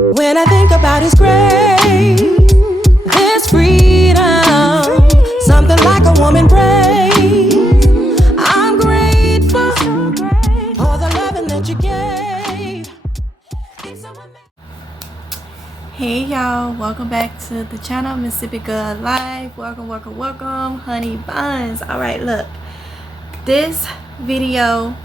When I think about His grace, His freedom, something like a woman praise. I'm grateful for the loving that you gave. Hey y'all, welcome back to the channel, Mississippi Good Life. Welcome, honey buns. Alright, look, this video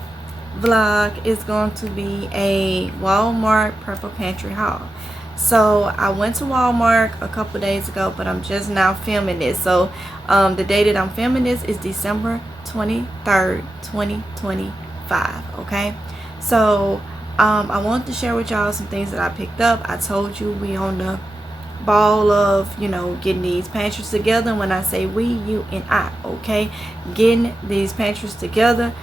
vlog is going to be a Walmart Purple Pantry haul. So I went to Walmart a couple days ago, but I'm just now filming this. So the day that I'm filming this is December 23rd, 2025. Okay, so I wanted to share with y'all some things that I picked up. I told you we on the ball of, you know, getting these pantries together. And when I say we, you and I, okay, getting these pantries together,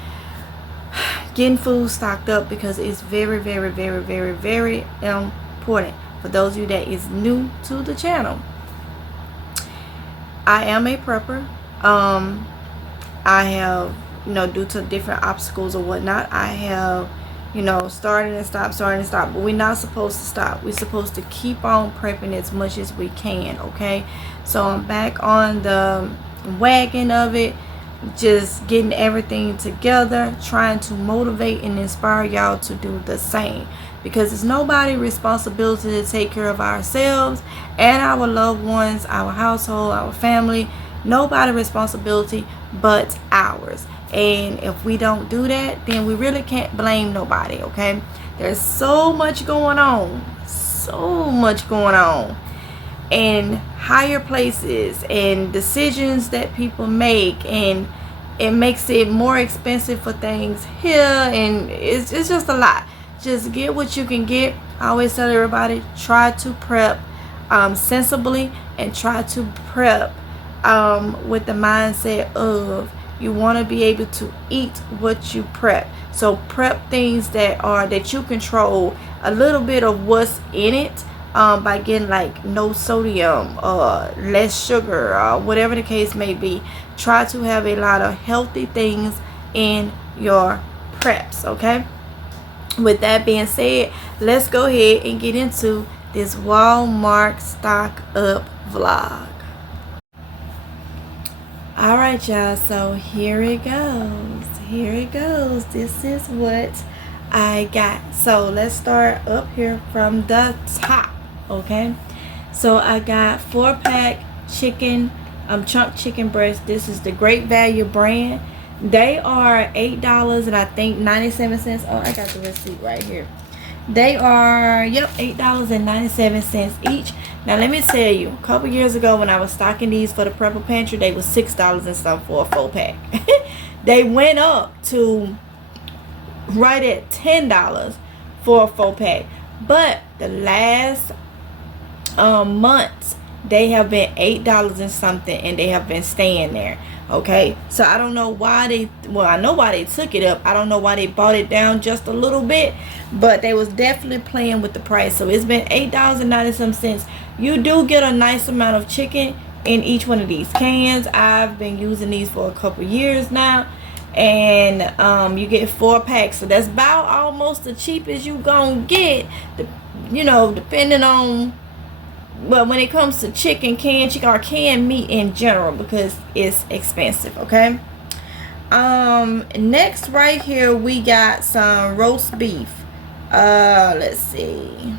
getting food stocked up, because it's very important for those of you that is new to the channel. I am a prepper. I have, you know, due to different obstacles or whatnot, I have, you know, started and stopped, but we're not supposed to stop. We're supposed to keep on prepping as much as we can. Okay, so I'm back on the wagon of it, just getting everything together, trying to motivate and inspire y'all to do the same, because it's nobody's responsibility to take care of ourselves and our loved ones, our household, our family. Nobody's responsibility but ours. And if we don't do that, then we really can't blame nobody. Okay, there's so much going on, and higher places and decisions that people make, and it makes it more expensive for things here, and it's just a lot. Just get what you can get. I always tell everybody, try to prep sensibly, and try to prep with the mindset of you want to be able to eat what you prep. So prep things that you control a little bit of what's in it, by getting like no sodium or less sugar or whatever the case may be. Try to have a lot of healthy things in your preps. Okay, with that being said, let's go ahead and get into this Walmart stock up vlog. Alright y'all, so here it goes. This is what I got. So let's start up here from the top. Okay, so I got 4-pack chicken, chunk chicken breast. This is the Great Value brand. They are $8 and I think 97 cents. Oh, I got the receipt right here. They are, yep, $8.97 each. Now let me tell you, a couple years ago when I was stocking these for the Purple Pantry, they was $6 and something for a 4-pack. They went up to right at $10 for a 4-pack. But the last months, they have been $8 and something, and they have been staying there. Okay, so I don't know why I know why they took it up. I don't know why they bought it down just a little bit, but they was definitely playing with the price. So it's been $8.90. You do get a nice amount of chicken in each one of these cans. I've been using these for a couple years now, and you get 4 packs, so that's about almost the cheapest you gonna get, you know, depending on, but when it comes to canned chicken or canned meat in general, because it's expensive. Okay, next right here we got some roast beef. Let's see,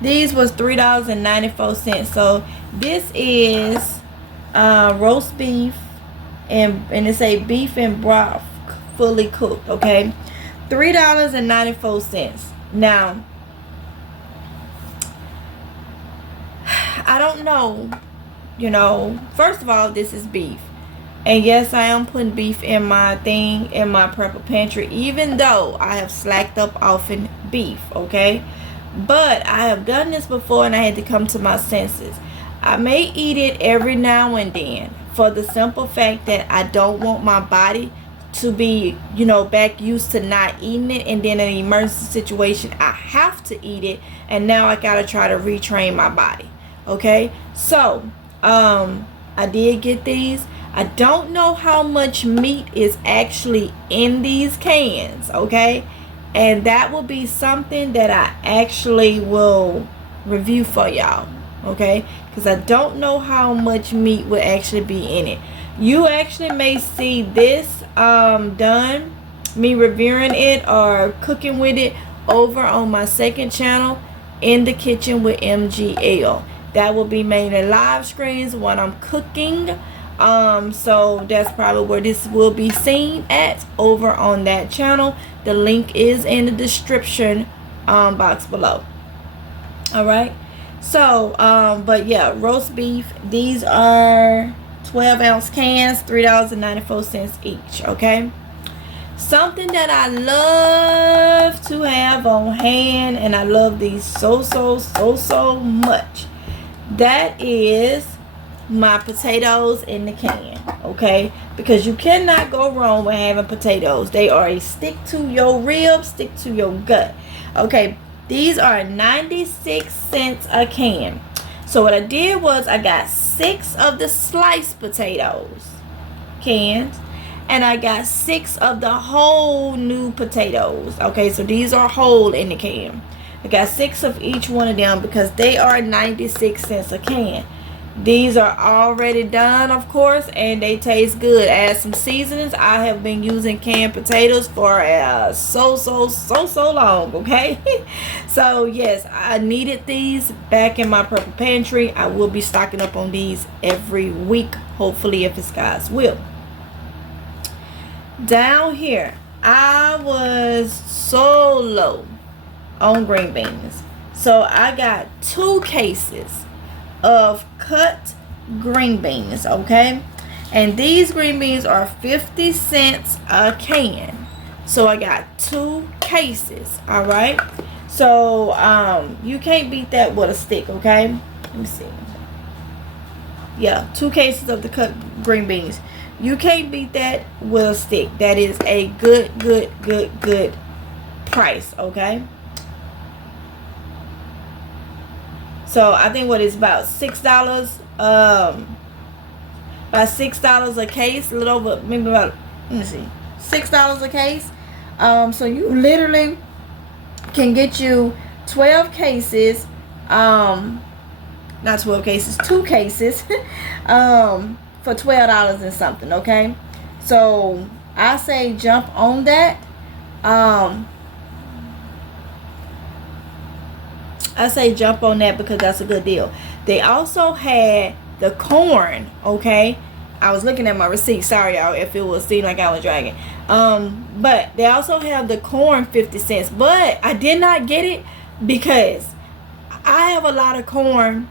these was $3.94. so this is roast beef, and it's a beef and broth fully cooked. Okay, $3.94. now I don't know, you know, first of all, this is beef, and yes, I am putting beef in my thing, in my Purple Pantry, even though I have slacked up off in beef. Okay, but I have done this before and I had to come to my senses. I may eat it every now and then, for the simple fact that I don't want my body to be, you know, back used to not eating it, and then in an emergency situation I have to eat it, and now I gotta try to retrain my body. Okay, so I did get these. I don't know how much meat is actually in these cans. Okay, and that will be something that I actually will review for y'all, okay? Because I don't know how much meat will actually be in it. You actually may see this done, me reviewing it or cooking with it, over on my second channel, In the Kitchen with MGL. That will be mainly live screens when I'm cooking. So that's probably where this will be seen at, over on that channel. The link is in the description box below. All right. So but yeah, roast beef, these are 12-ounce cans, $3.94 each. Okay. Something that I love to have on hand, and I love these so much, that is my potatoes in the can. Okay, because you cannot go wrong with having potatoes. They are a stick to your ribs, stick to your gut. Okay, these are 96 cents a can. So what I did was I got 6 of the sliced potatoes cans, and I got 6 of the whole new potatoes. Okay, so these are whole in the can. I got 6 of each one of them because they are 96 cents a can. These are already done, of course, and they taste good. Add some seasonings. I have been using canned potatoes for so long, okay? So yes, I needed these back in my purple pantry. I will be stocking up on these every week, hopefully, if it's God's will. Down here, I was so low on green beans, so I got 2 cases of cut green beans. Okay, and these green beans are 50 cents a can, so I got 2 cases. All right, so you can't beat that with a stick. Okay, let me see. Yeah, 2 cases of the cut green beans. You can't beat that with a stick. That is a good price. Okay, so I think what is about $6, about $6 a case, a little over, maybe about, let me see, $6 a case. So you literally can get you 12 cases, not 12 cases, 2 cases, for $12 and something. Okay, so I say jump on that. I say jump on that because that's a good deal. They also had the corn. Okay, I was looking at my receipt. Sorry, y'all, if it was seem like I was dragging. But they also have the corn 50 cents. But I did not get it because I have a lot of corn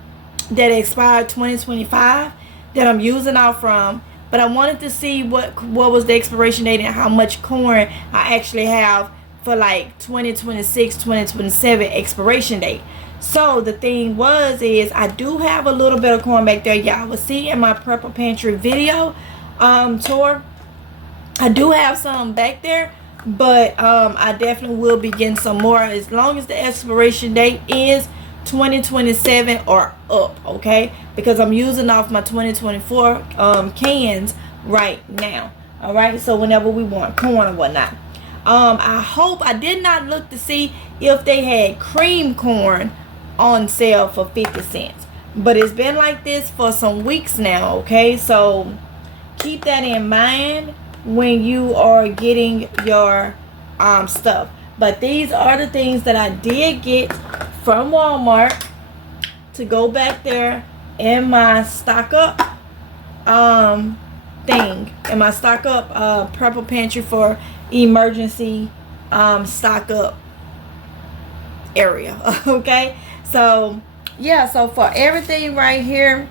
that expired 2025 that I'm using out from. But I wanted to see what was the expiration date and how much corn I actually have for like 2026, 2027 expiration date. So the thing is I do have a little bit of corn back there. Y'all will see in my purple pantry video tour. I do have some back there, but I definitely will be getting some more as long as the expiration date is 2027 or up. Okay, because I'm using off my 2024 cans right now. All right, so whenever we want corn and whatnot, I did not look to see if they had cream corn on sale for 50 cents, but it's been like this for some weeks now. Okay, so keep that in mind when you are getting your stuff. But these are the things that I did get from Walmart to go back there in my stock up thing, in my stock up purple pantry for emergency stock up area. Okay, so yeah, so for everything right here,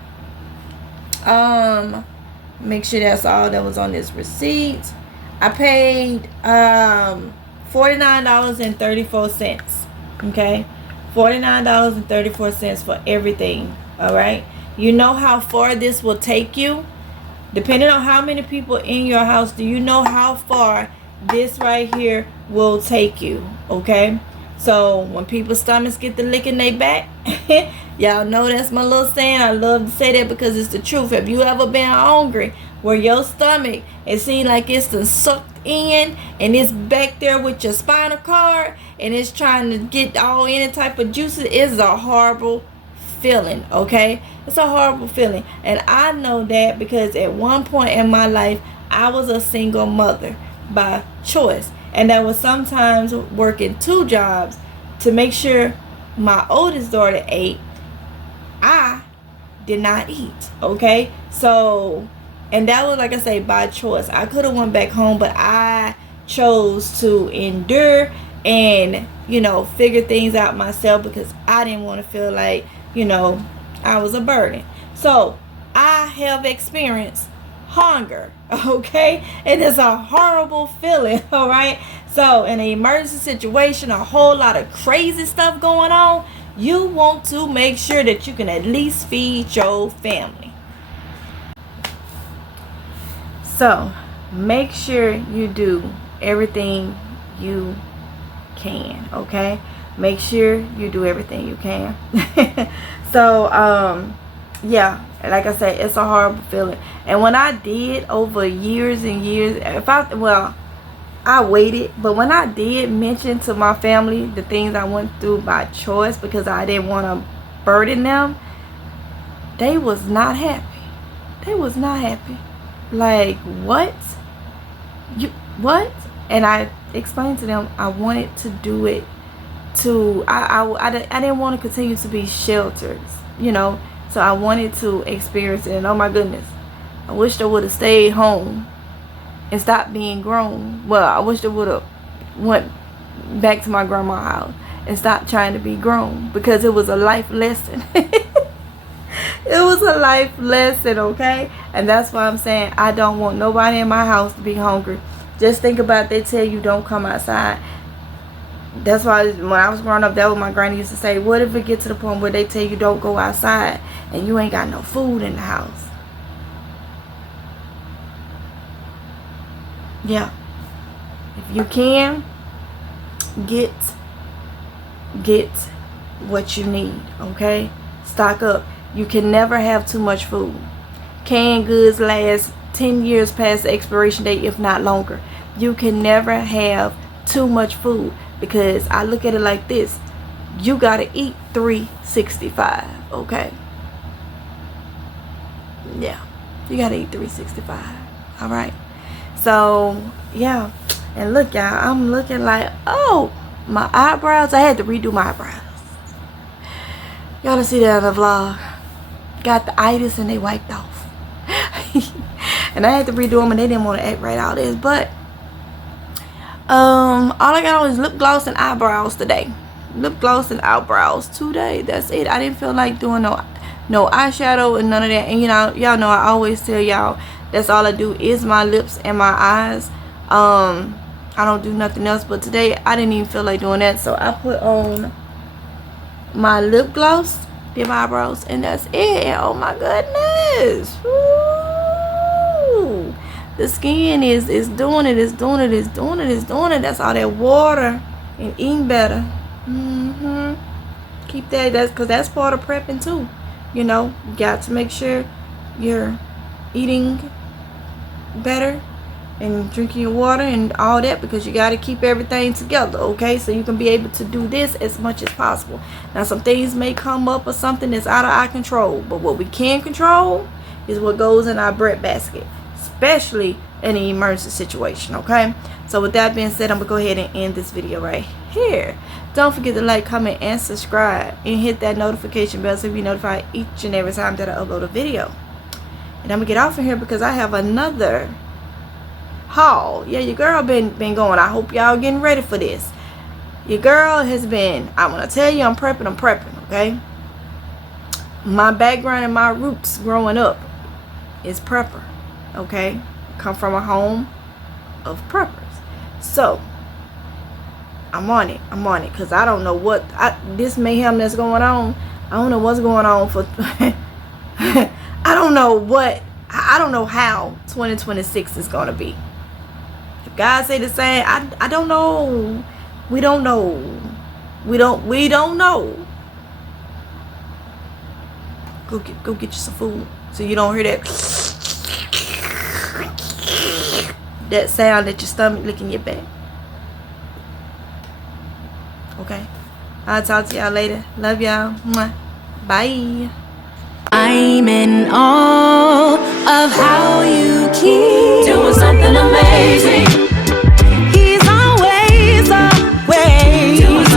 make sure that's all that was on this receipt. I paid $49.34. Okay, $49.34 for everything. All right, you know how far this will take you, depending on how many people in your house. Do you know how far this right here will take you? Okay, so when people's stomachs get to licking they back, y'all know that's my little saying. I love to say that because it's the truth. Have you ever been hungry where your stomach, it seems like it's done sucked in and it's back there with your spinal cord and it's trying to get all any type of juices. It's a horrible feeling, okay? It's a horrible feeling. And I know that because at one point in my life, I was a single mother by choice. And I was sometimes working 2 jobs to make sure my oldest daughter ate. I did not eat, okay? So, and that was, like I say, by choice. I could have went back home, but I chose to endure and, you know, figure things out myself because I didn't want to feel like, you know, I was a burden. So I have experienced hunger, okay? And it's a horrible feeling, all right? So in an emergency situation, a whole lot of crazy stuff going on, you want to make sure that you can at least feed your family. So make sure you do everything you can, okay? Make sure you do everything you can. So yeah, like I said, it's a horrible feeling. And when I did over years and years, I waited, but when I did mention to my family the things I went through by choice because I didn't want to burden them, they was not happy. They was not happy. Like, what? What? And I explained to them I wanted to do it to, I didn't want to continue to be sheltered, you know, so I wanted to experience it. And oh my goodness, I wish I would have stayed home and stopped being grown. Well, I wish I would have went back to my grandma's house and stopped trying to be grown, because it was a life lesson. It was a life lesson, okay? And that's why I'm saying I don't want nobody in my house to be hungry. Just think about it, they tell you don't come outside. That's why when I was growing up, that what my granny used to say. What if it gets to the point where they tell you don't go outside and you ain't got no food in the house? Yeah. If you can, get what you need, okay? Stock up. You can never have too much food. Canned goods last 10 years past the expiration date, if not longer. You can never have too much food, because I look at it like this. You gotta eat 365, okay? Yeah, you gotta eat 365, all right? So, yeah. And look, y'all, I'm looking like, oh, my eyebrows. I had to redo my eyebrows. Y'all done see that in the vlog. Got the itis and they wiped off. And I had to redo them and they didn't want to act right, all this. But all I got on is lip gloss and eyebrows today. Lip gloss and eyebrows today. That's it. I didn't feel like doing no eyeshadow and none of that. And y'all know I always tell y'all that's all I do is my lips and my eyes. I don't do nothing else. But today I didn't even feel like doing that, so I put on my lip gloss, did my eyebrows, and that's it. And oh my goodness, woo, the skin is doing it. That's all that water and eating better. Keep that. That's because that's part of prepping too. You know, you got to make sure you're eating better and drinking your water and all that, because you got to keep everything together, okay? So you can be able to do this as much as possible. Now, some things may come up or something that's out of our control, but what we can control is what goes in our bread basket, especially in an emergency situation, okay? So with that being said, I'm gonna go ahead and end this video right here. Don't forget to like, comment, and subscribe, and hit that notification bell so you be notified each and every time that I upload a video. And I'm gonna get off of here because I have another haul. Yeah, your girl been going. I hope y'all getting ready for this. Your girl has been, I want to tell you, I'm prepping, okay? My background and my roots growing up is prepper, okay? Come from a home of preppers. So I'm on it because I don't know what this mayhem that's going on. I don't know what's going on for I don't know how 2026 is gonna be. If God say the same, I don't know. We don't know. We don't know. Go get you some food so you don't hear that. that sound at your stomach licking your back. Okay, I'll talk to y'all later. Love y'all. Mwah. Bye. I'm in awe of how